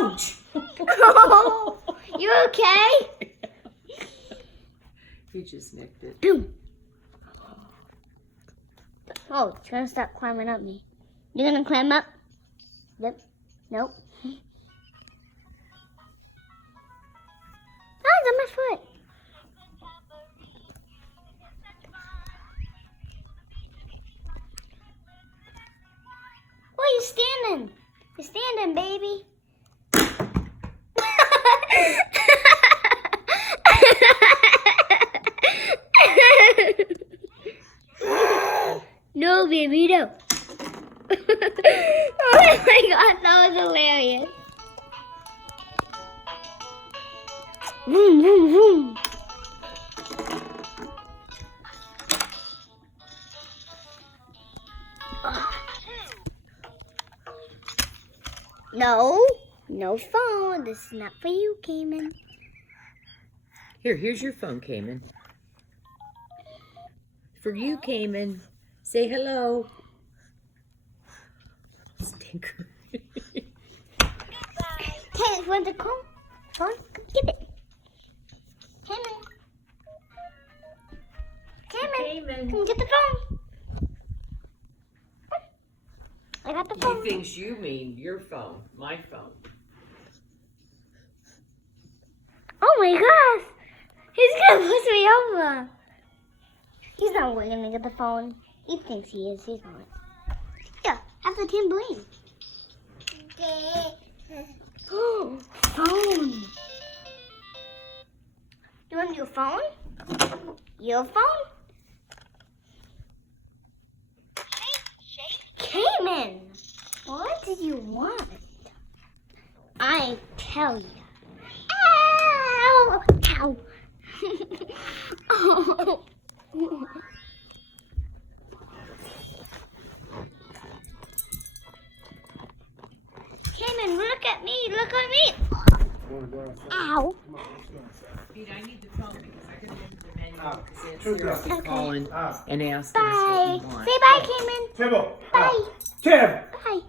Ouch! Oh, you okay? He just nicked it. Boom. Oh, it's gonna start climbing up me. You gonna climb up? Yep. Nope. Oh, it's on my foot. Oh, you're standing. You're standing, baby. No, baby, no. Oh my God, that was hilarious. Vroom, vroom, vroom. No, no phone. This is not for you, Kamin. Here's your phone, Kamin. For you, Kamin. Say hello. Stinker. Kamin, want the phone? Come get it. Kamin. Kamin, come get the phone. I got the phone. He thinks you mean your phone, my phone. Oh my gosh! He's gonna push me over. He's not going to get the phone. He thinks he is. He's not. Yeah, have the tambourine. Oh, phone. You want your phone? Your phone? Kamin, what did you want? I tell you. Ow! Ow! Oh. Kamin, look at me! Look at me! Ow! Pete, I need the phone because I gotta get to the menu because Nancy calling and ask us Bye. what we want. Say bye, Kamin. Tibble. Bye. Tim. Bye.